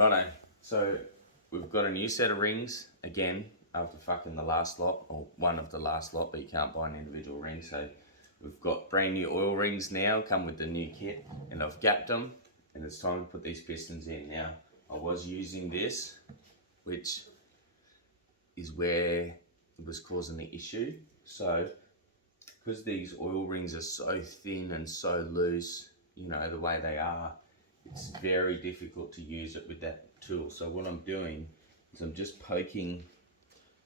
Righto, so we've got a new set of rings again after fucking the last lot, or one of the last lot, but you can't buy an individual ring. So we've got brand new oil rings now, come with the new kit, and I've gapped them, and it's time to put these pistons in. Now, I was using this, which is where it was causing the issue. So, because these oil rings are so thin and so loose, you know, the way they are, it's very difficult to use it with that tool. So what I'm doing is I'm just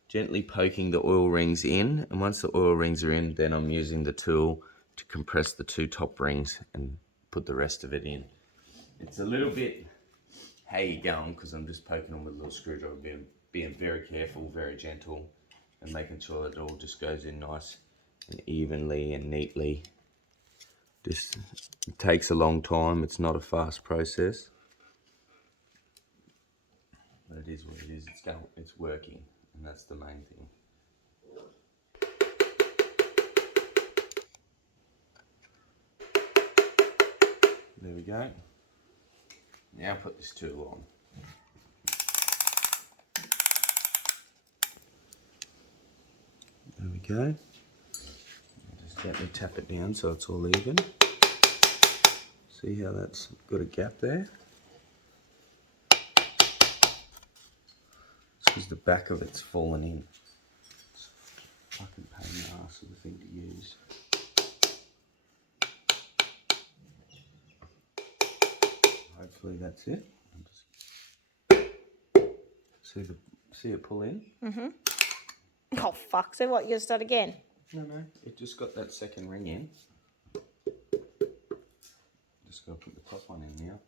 gently poking the oil rings in, and once the oil rings are in, then I'm using the tool to compress the two top rings and put the rest of it in. It's a little bit, how you going, because I'm just poking them with a little screwdriver, being very careful, very gentle, and making sure that it all just goes in nice and evenly and neatly. Just it takes a long time. It's not a fast process, but it is what it is. It's working, and that's the main thing. There we go. Now put this tool on. There we go. Just gently tap it down so it's all even. See how that's got a gap there? It's because the back of it's fallen in. It's a fucking pain in the ass of the thing to use. Hopefully that's it. See it pull in? Mm-hmm. Oh fuck, so what, you're gonna start again? No, it just got that second ring in. Just gotta put the top one in now.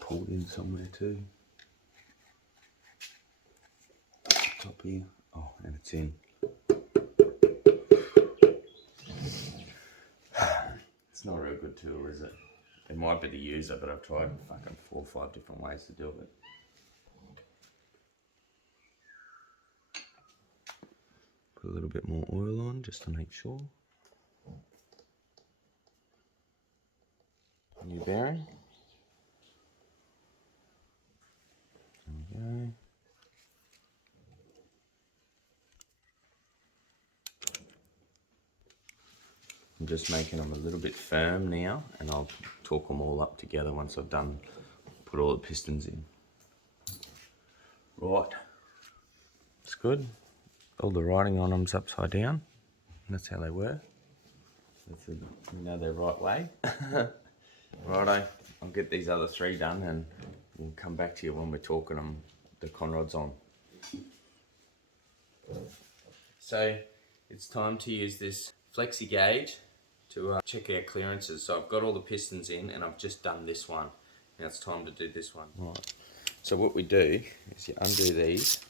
Pulled in somewhere too. Top here. Oh, and it's in. It's not a real good tool, is it? It might be the user, but I've tried fucking 4 or 5 different ways to do it. Put a little bit more oil on just to make sure. New bearing. There we go. I'm just making them a little bit firm now, and I'll torque them all up together once I've done, put all the pistons in. Right, it's good. All the writing on them's upside down. That's how they were. We know they're right way. Righto, I'll get these other 3 done, and we'll come back to you when we're talking them, the conrods on. So it's time to use this flexi gauge to check our clearances. So I've got all the pistons in, and I've just done this one. Now it's time to do this one. Right. So what we do is you undo these.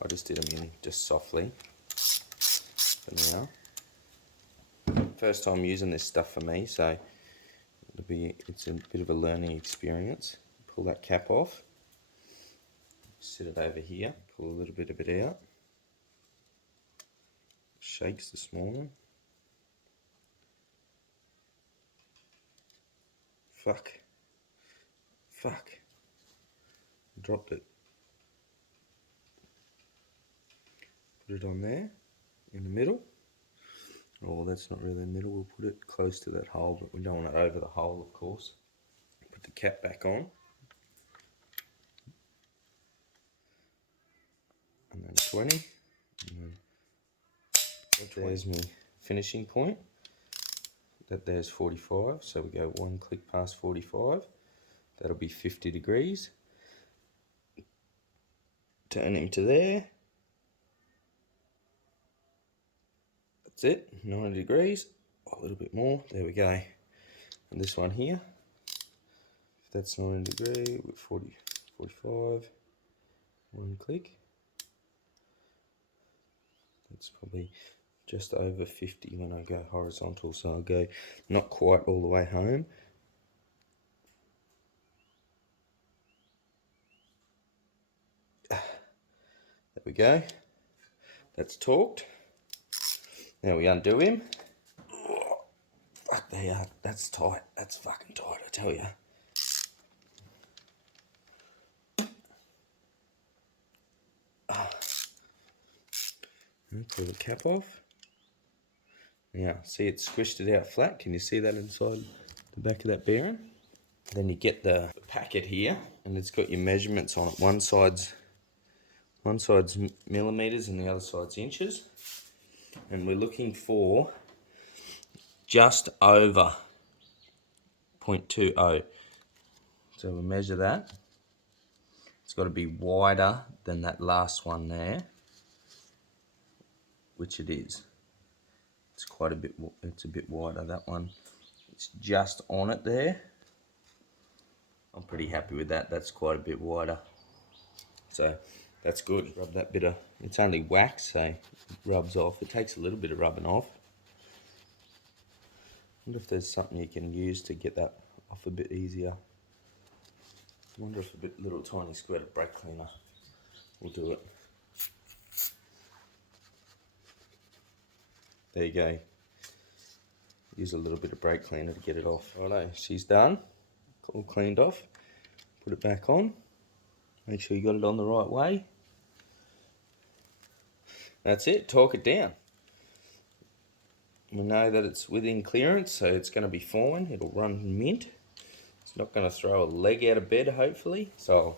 I just did them in just softly for now. First time using this stuff for me, so it's a bit of a learning experience. Pull that cap off, sit it over here, pull a little bit of it out. Shakes this morning. Fuck. Dropped it. Put it on there, in the middle. Oh, that's not really the middle. We'll put it close to that hole, but we don't want it over the hole, of course. Put the cap back on. And then 20. And then there's my finishing point. There's 45, so we go 1 click past 45. That'll be 50 degrees. Turn him to there. That's it, 90 degrees. Oh, a little bit more, there we go. And this one here, if that's 90 degree with 40, 45, 1 click. That's probably just over 50 when I go horizontal, so I'll go not quite all the way home. There we go. That's torqued. Now we undo him. Oh, fuck, they are. That's tight. That's fucking tight, I tell you. Pull the cap off. Now, see it squished it out flat. Can you see that inside the back of that bearing? Then you get the packet here, and it's got your measurements on it. One side's millimeters and the other side's inches. And we're looking for just over 0.20. So we'll measure that. It's got to be wider than that last one there, which it is. It's quite a bit, it's a bit wider, that one. It's just on it there. I'm pretty happy with that. That's quite a bit wider. So that's good. Rub that bit of, it's only wax, so it rubs off. It takes a little bit of rubbing off. I wonder if there's something you can use to get that off a bit easier. I wonder if a little tiny squirt of brake cleaner will do it. There you go. Use a little bit of brake cleaner to get it off. Righto, she's done. All cleaned off. Put it back on. Make sure you got it on the right way. That's it. Torque it down. We know that it's within clearance, so it's going to be fine. It'll run mint. It's not going to throw a leg out of bed, hopefully. So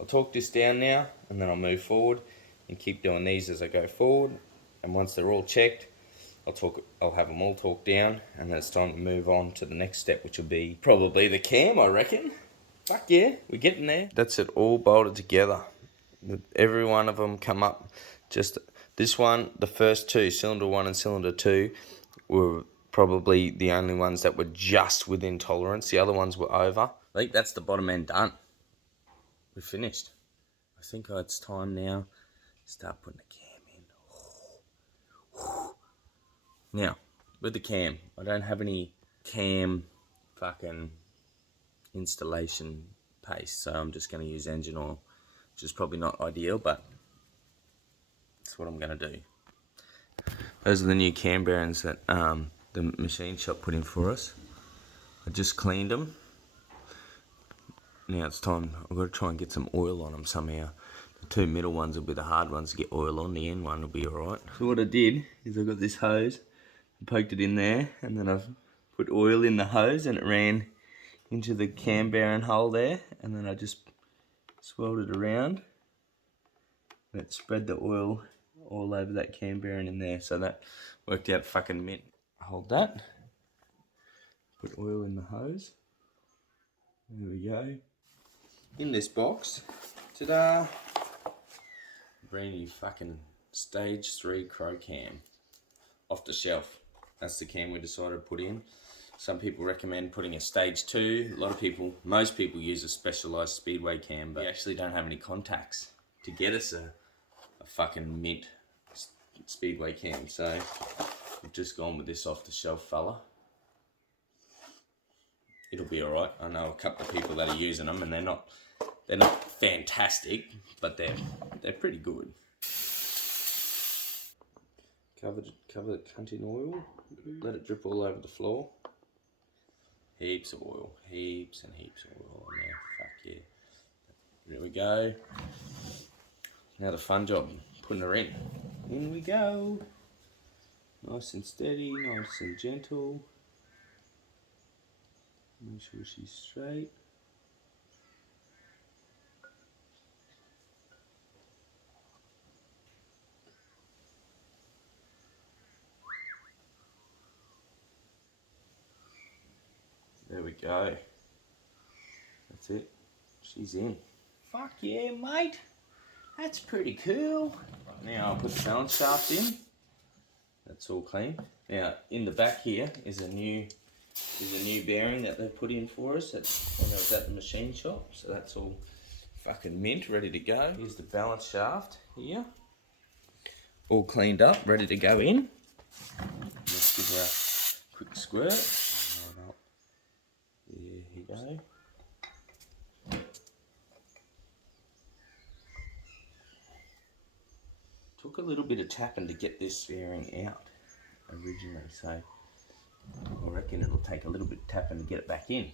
I'll torque this down now, and then I'll move forward and keep doing these as I go forward. And once they're all checked, I'll have them all torqued down, and then it's time to move on to the next step, which will be probably the cam, I reckon. Fuck yeah, we're getting there. That's it all bolted together. Every one of them come up. Just this one, the first two, cylinder 1 and cylinder 2, were probably the only ones that were just within tolerance. The other ones were over. I think that's the bottom end done. We're finished. I think it's time now to start putting the cam in. Now, with the cam, I don't have any cam fucking installation paste, so I'm just going to use engine oil, which is probably not ideal, but that's what I'm going to do. Those are the new cam bearings that the machine shop put in for us. I just cleaned them. Now it's time, I've got to try and get some oil on them somehow. The two middle ones will be the hard ones to get oil on, the end one will be alright. So what I did is I got this hose, I poked it in there, and then I've put oil in the hose and it ran into the cam bearing hole there, and then I just swirled it around and it spread the oil all over that cam bearing in there, so that worked out fucking mint. Hold that, put oil in the hose, there we go. In this box, ta-da, brand new fucking stage 3 Crow cam, off the shelf. That's the cam we decided to put in. Some people recommend putting a stage 2. A lot of people, most people use a specialised speedway cam, but we actually don't have any contacts to get us a fucking mint speedway cam. So we've just gone with this off the shelf fella. It'll be alright. I know a couple of people that are using them, and they're not fantastic, but they're pretty good. Cover the cunt in oil. Let it drip all over the floor. Heaps of oil, heaps and heaps of oil on there. Fuck yeah. There we go. Now the fun job, putting her in. In we go. Nice and steady, nice and gentle. Make sure she's straight. There we go. That's it. She's in. Fuck yeah, mate. That's pretty cool. Now I'll put the balance shaft in. That's all clean. Now in the back here is a new bearing that they put in for us. That's when I was at the machine shop. So that's all fucking mint, ready to go. Here's the balance shaft here. All cleaned up, ready to go in. Let's give her a quick squirt. There you go. Took a little bit of tapping to get this bearing out originally, so I reckon it'll take a little bit of tapping to get it back in.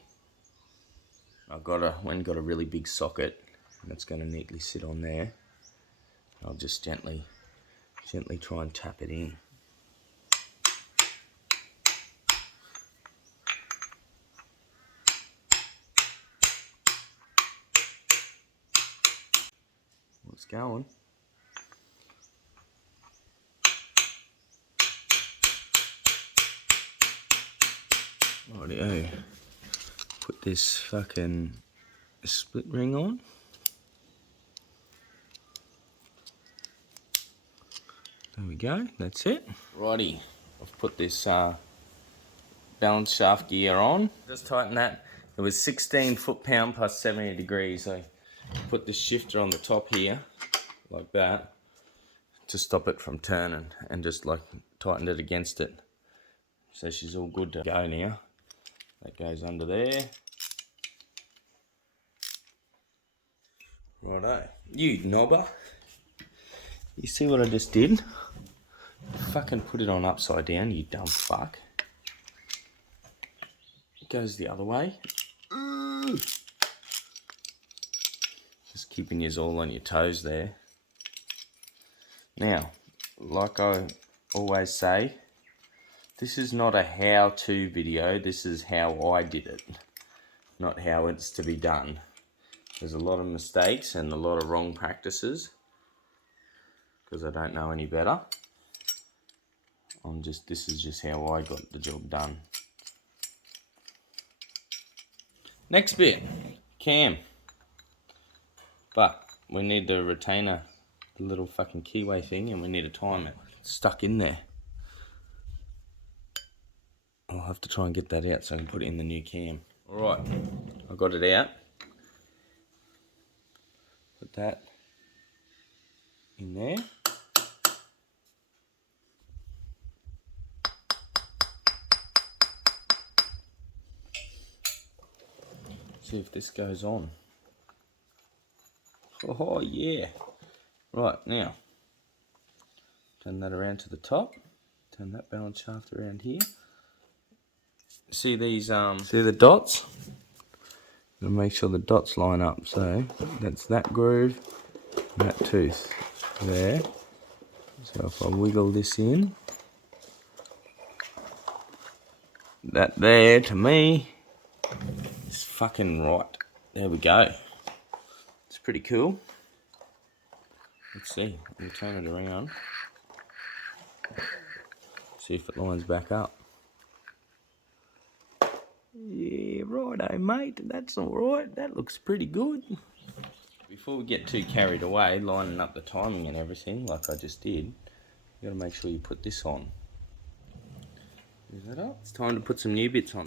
I've got a really big socket that's going to neatly sit on there. I'll just gently Gently try and tap it in. It's going. Rightio. Put this fucking split ring on. There we go, that's it. Righty, I've put this balance shaft gear on. Just tighten that. It was 16 foot-pound plus 70 degrees. I put the shifter on the top here, like that, to stop it from turning, and just like tightened it against it. So she's all good to go now. That goes under there. Righto. You knobber. You see what I just did? Fucking put it on upside down, you dumb fuck. It goes the other way. Just keeping you all on your toes there. Now, like I always say, this is not a how-to video, this is how I did it, not how it's to be done. There's a lot of mistakes and a lot of wrong practices, because I don't know any better. This is just how I got the job done. Next bit, cam. But we need the retainer, the little fucking keyway thing, and we need to time it. It's stuck in there. I'll have to try and get that out so I can put it in the new cam. Alright, I got it out. Put that in there. See if this goes on. Oh yeah. Right, now turn that around to the top. Turn that balance shaft around here. See these see the dots? Gotta make sure the dots line up. So that's that groove and that tooth there. So if I wiggle this in, that there to me is fucking right. There we go. It's pretty cool. Let's see. We'll turn it around. See if it lines back up. Yeah, righto, mate. That's alright. That looks pretty good. Before we get too carried away, lining up the timing and everything, like I just did, you gotta make sure you put this on. Is that up? It's time to put some new bits on.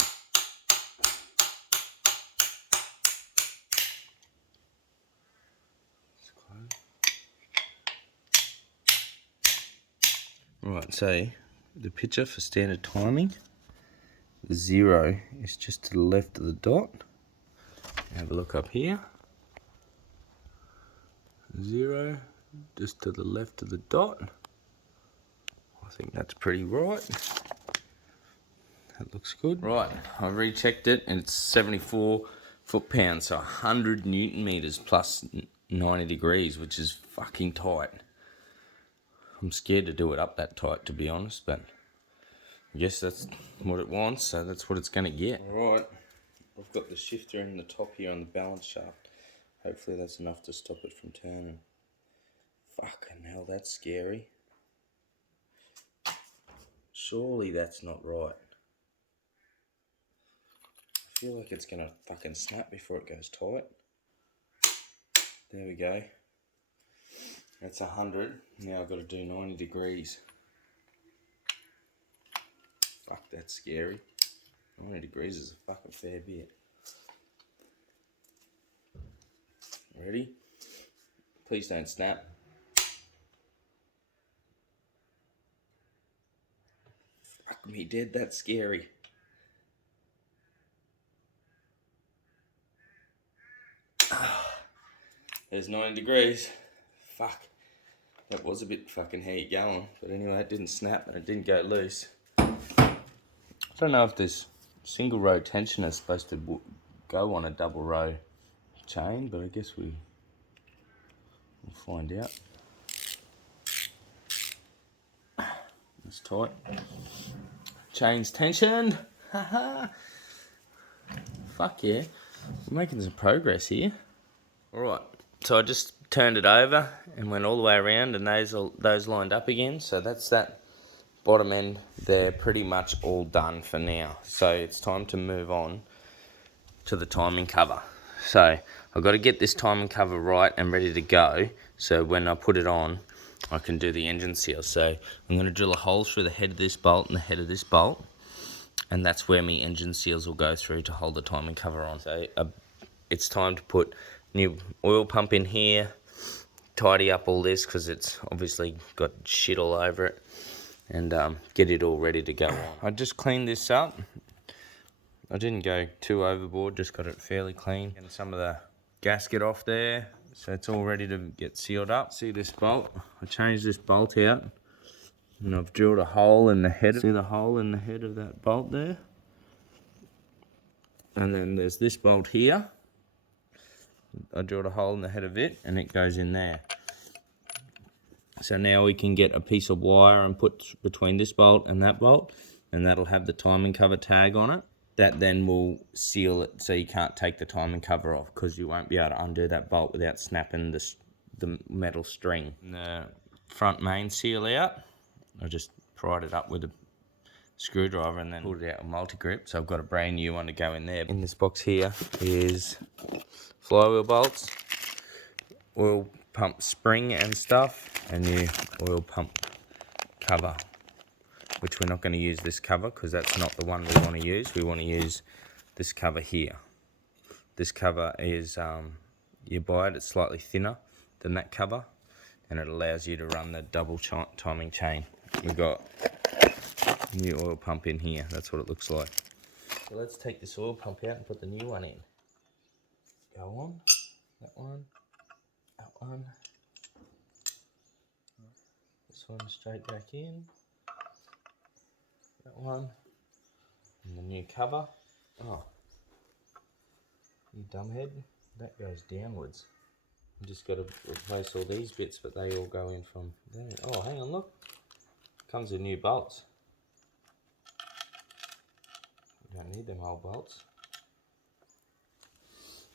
Right, so the picture for standard timing, the 0 is just to the left of the dot. Have a look up here. 0 just to the left of the dot. I think that's pretty right. That looks good. Right, I rechecked it and it's 74 foot-pounds, so 100 Newton meters plus 90 degrees, which is fucking tight. I'm scared to do it up that tight, to be honest, but I guess that's what it wants, so that's what it's going to get. Alright, I've got the shifter in the top here on the balance shaft. Hopefully that's enough to stop it from turning. Fucking hell, that's scary. Surely that's not right. I feel like it's going to fucking snap before it goes tight. There we go. That's 100. Now I've got to do 90 degrees. Fuck, that's scary. 90 degrees is a fucking fair bit. Ready? Please don't snap. Fuck me dead, that's scary. There's 90 degrees. Fuck. That was a bit fucking how you going, but anyway, it didn't snap and it didn't go loose. I don't know if this single row tensioner is supposed to go on a double row chain, but I guess we'll find out. It's tight. Chain's tensioned. Haha. Fuck yeah. We're making some progress here. Alright, so I just turned it over and went all the way around, and those lined up again. So that's that bottom end. They're pretty much all done for now. So it's time to move on to the timing cover. So I've got to get this timing cover right and ready to go, so when I put it on I can do the engine seal. So I'm going to drill a hole through the head of this bolt and the head of this bolt, and that's where my engine seals will go through to hold the timing cover on. So it's time to put new oil pump in here, tidy up all this because it's obviously got shit all over it, and get it all ready to go on. I just cleaned this up. I didn't go too overboard, just got it fairly clean. And some of the gasket off there, so it's all ready to get sealed up. See this bolt? I changed this bolt out, and I've drilled a hole in the head. See the hole in the head of that bolt there? And then there's this bolt here. I drilled a hole in the head of it, and it goes in there. So now we can get a piece of wire and put between this bolt, and that'll have the timing cover tag on it. That then will seal it so you can't take the timing cover off, because you won't be able to undo that bolt without snapping the metal string. And the front main seal out, I just pried it up with a screwdriver and then pulled it out with multi-grip, so I've got a brand new one to go in there. In this box here is flywheel bolts, oil pump spring and stuff, and new oil pump cover, which we're not going to use this cover because that's not the one we want to use. We want to use this cover here. This cover is, you buy it, it's slightly thinner than that cover, and it allows you to run the double timing chain. We've got new oil pump in here, that's what it looks like. So let's take this oil pump out and put the new one in. Go on, that one, that one. This one straight back in. That one. And the new cover. Oh, you dumbhead. That goes downwards. You just got to replace all these bits, but they all go in from there. Oh, hang on, look. Comes with new bolts. You don't need them old bolts.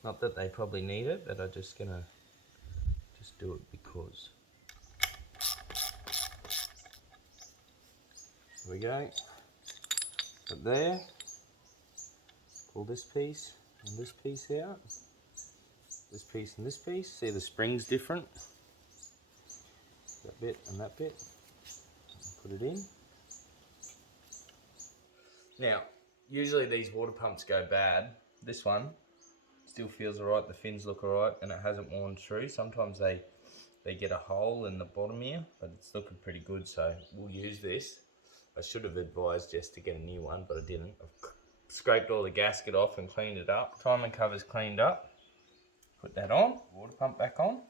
Not that they probably need it, but I'm just gonna do it because. There we go. Put there. Pull this piece and this piece out. This piece and this piece. See the spring's different. That bit and that bit. Put it in. Now, usually these water pumps go bad. This one still feels alright, the fins look alright, and it hasn't worn through. Sometimes they get a hole in the bottom here, but it's looking pretty good, so we'll use this. I should have advised just to get a new one, but I didn't. I've scraped all the gasket off and cleaned it up. Timing cover's cleaned up. Put that on, water pump back on.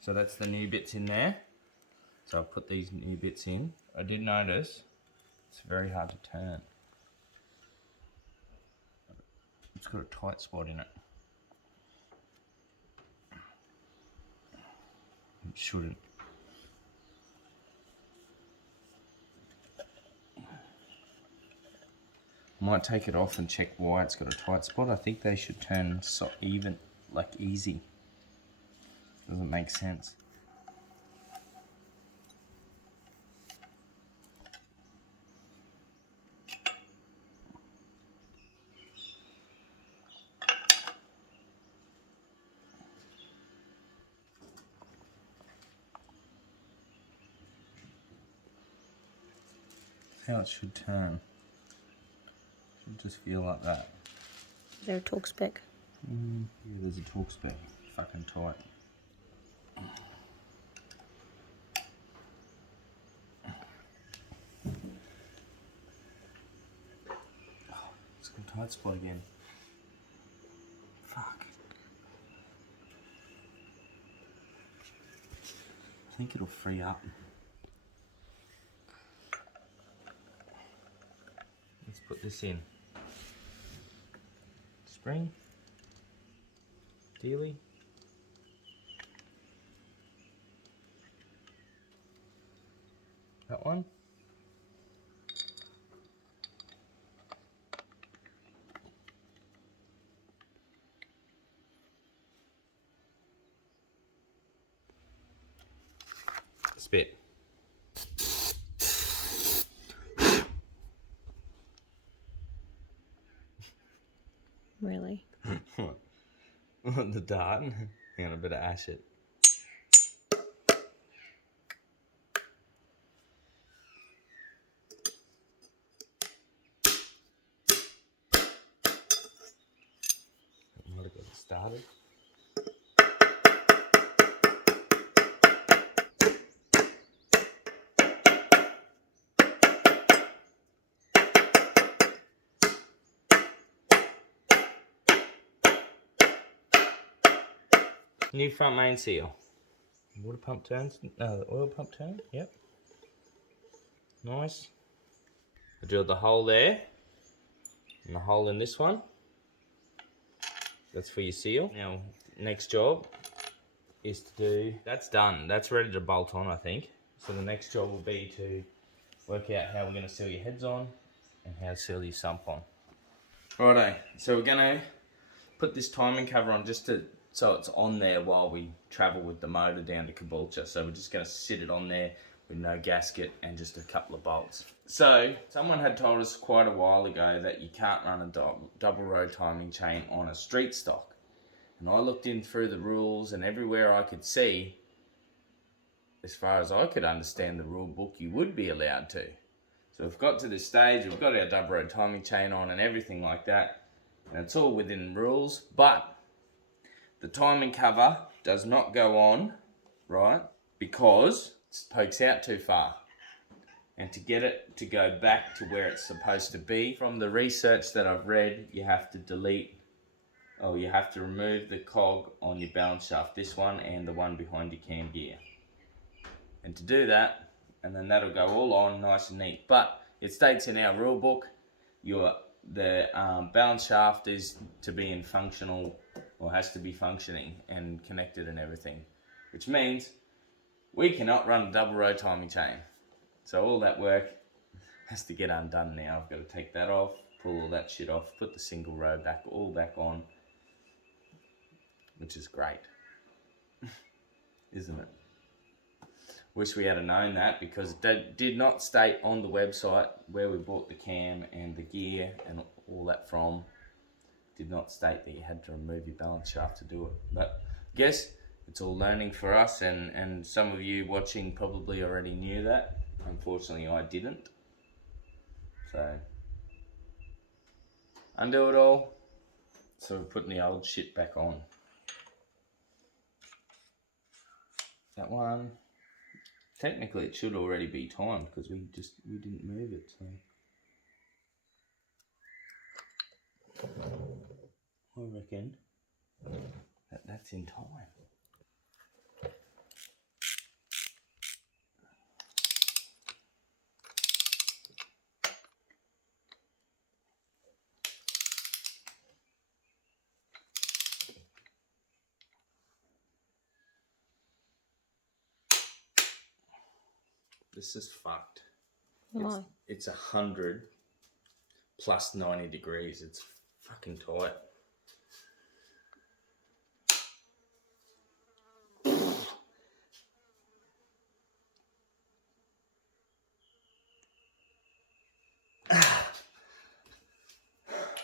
So that's the new bits in there. So I'll put these new bits in. I did notice it's very hard to turn. It's got a tight spot in it. It shouldn't. I might take it off and check why it's got a tight spot. I think they should turn so even, like easy. Doesn't make sense. That's how it should turn. Should just feel like that. Is there a torque spec? Yeah, there's a torque spec. Fucking tight. Oh, it's got a tight spot again. Fuck. I think it'll free up. Let's put this in. Spring. Dealy. bit. Really? The dart. Hang on, I better ash it. Might have got it started. New front main seal. Water pump turns. No, the oil pump turn. Yep. Nice. I drilled the hole there. And the hole in this one. That's for your seal. Now, next job is to do... That's done. That's ready to bolt on, I think. So the next job will be to work out how we're going to seal your heads on and how to seal your sump on. Righto. So we're going to put this timing cover on just to... so it's on there while we travel with the motor down to Caboolture. So we're just going to sit it on there with no gasket and just a couple of bolts. So someone had told us quite a while ago that you can't run a double row timing chain on a street stock. And I looked in through the rules, and everywhere I could see, as far as I could understand the rule book, you would be allowed to. So we've got to this stage, we've got our double row timing chain on and everything like that. And it's all within rules, but the timing cover does not go on, right, because it pokes out too far. And to get it to go back to where it's supposed to be, from the research that I've read, you have to you have to remove the cog on your balance shaft, this one and the one behind your cam gear. And to do that, and then that'll go all on nice and neat. But it states in our rule book, the balance shaft is to be in functional, or has to be functioning and connected and everything, which means we cannot run a double row timing chain. So all that work has to get undone now. I've got to take that off, pull all that shit off, put the single row all back on, which is great, isn't it? Wish we had known that, because it did not state on the website where we bought the cam and the gear and all that from. Did not state that you had to remove your balance shaft to do it. But I guess it's all learning for us, and some of you watching probably already knew that. Unfortunately, I didn't. So, undo it all. So we're putting the old shit back on. That one, technically it should already be timed because we didn't move it. So I reckon that's in time. This is fucked. Why? It's 100 plus 90 degrees. It's fucking tight.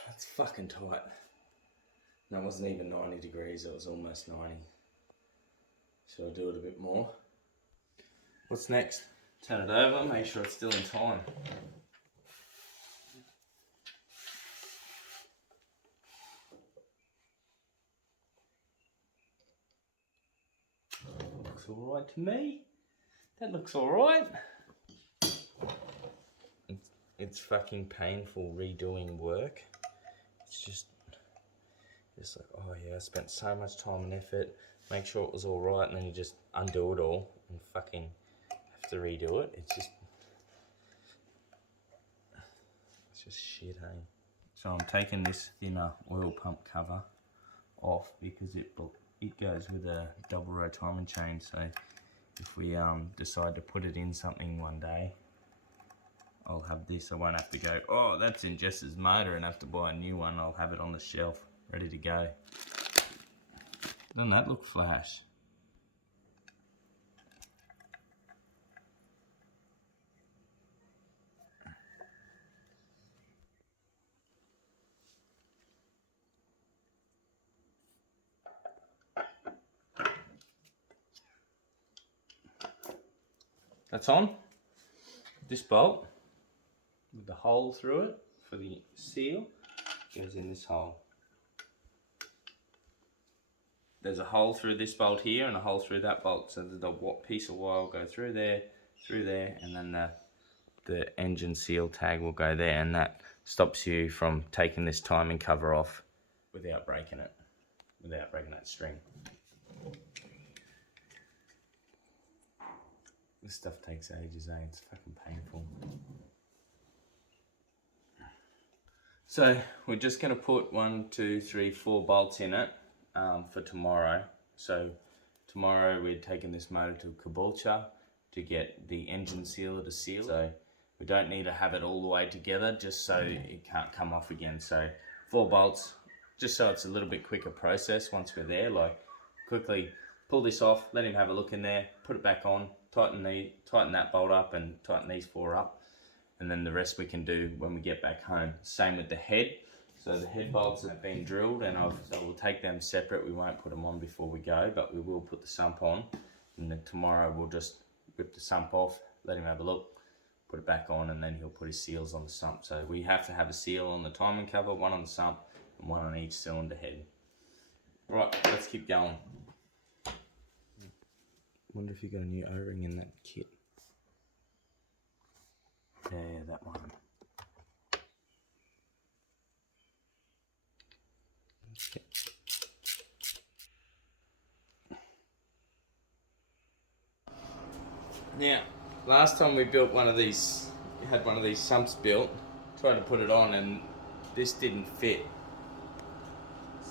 That's fucking tight. That wasn't even 90 degrees, it was almost 90. Should I do it a bit more? What's next? Turn it over, make sure it's still in time. Looks alright to me. That looks alright. It's fucking painful redoing work. It's just like, oh yeah, I spent so much time and effort, make sure it was alright, and then you just undo it all and fucking have to redo it. It's just shit, hey? So I'm taking this thinner oil pump cover off because it goes with a double row timing chain. So if we decide to put it in something one day, I'll have this. I won't have to go, oh, that's in Jess's motor, and have to buy a new one. I'll have it on the shelf, ready to go. Doesn't that look flash? that's on. This bolt with the hole through it for the seal goes in this hole. There's a hole through this bolt here and a hole through that bolt, so the piece of wire will go through there, and then the engine seal tag will go there, and that stops you from taking this timing cover off without breaking that string. This stuff takes ages, eh? It's fucking painful. So we're just going to put 1, 2, 3, 4 bolts in it for tomorrow. So tomorrow we're taking this motor to Caboolture to get the engine sealer to seal. So we don't need to have it all the way together just so it can't come off again. So 4 bolts, just so it's a little bit quicker process once we're there. Like quickly pull this off, let him have a look in there, put it back on, tighten that bolt up and tighten these 4 up. And then the rest we can do when we get back home. Same with the head. So the head bolts have been drilled and I will take them separate. We won't put them on before we go, but we will put the sump on. And then tomorrow we'll just rip the sump off, let him have a look, put it back on, and then he'll put his seals on the sump. So we have to have a seal on the timing cover, 1 on the sump and 1 on each cylinder head. Right, let's keep going. Wonder if you got a new O-ring in that kit. Yeah, that one. Okay. Now, last time we built one of these, had one of these sumps built, tried to put it on and this didn't fit.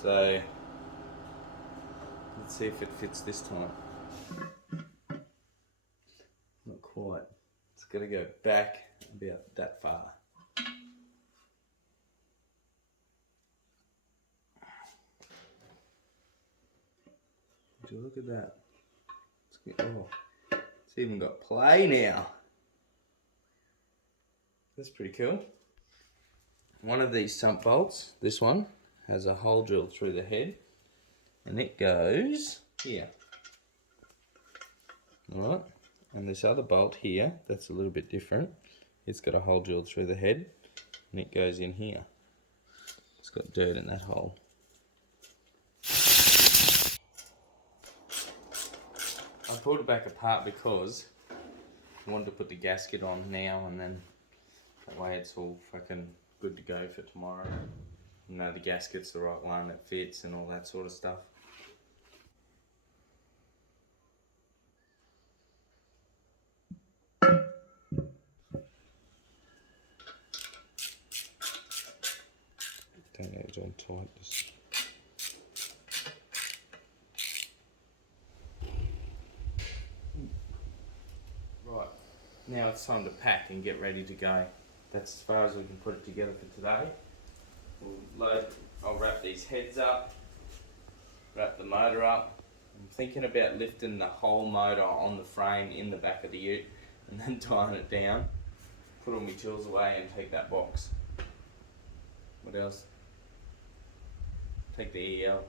So, let's see if it fits this time. Not quite. It's got to go back about that far. Would you look at that? It's even got play now. That's pretty cool. One of these sump bolts, this one, has a hole drilled through the head and it goes here. Alright, and this other bolt here, that's a little bit different. It's got a hole drilled through the head and it goes in here. It's got dirt in that hole. I pulled it back apart because I wanted to put the gasket on now and then that way it's all fucking good to go for tomorrow. You know the gasket's the right one, it fits and all that sort of stuff. Don't know it's on tight. Just... Right, now it's time to pack and get ready to go. That's as far as we can put it together for today. I'll wrap these heads up, wrap the motor up. I'm thinking about lifting the whole motor on the frame in the back of the ute and then tying it down, put all my tools away and take that box. What else? Take the EL.